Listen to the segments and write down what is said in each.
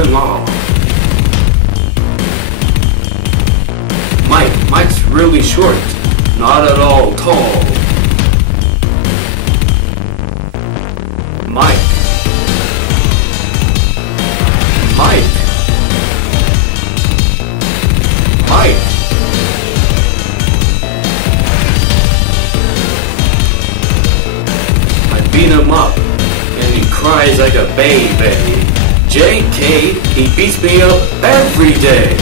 brother-in-law. Mike's really short, not at all tall. Mike. I beat him up, and he cries like a baby. JK, he beats me up every day.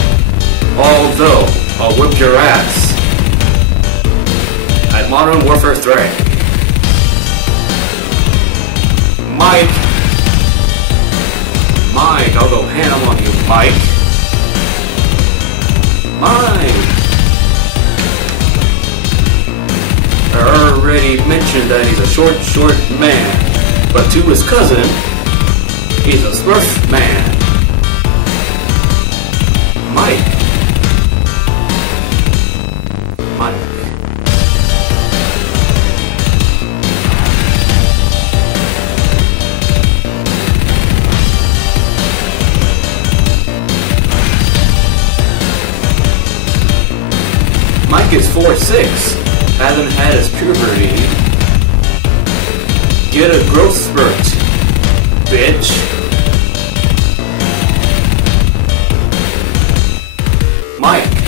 Although, I'll whip your ass at Modern Warfare 3. Mike, I'll go ham on you, Mike. I already mentioned that he's a short man, but to his cousin, he's a Smurf man. Mike. Mike is 4'6", hasn't had his puberty. Get a growth spurt, bitch. Mike.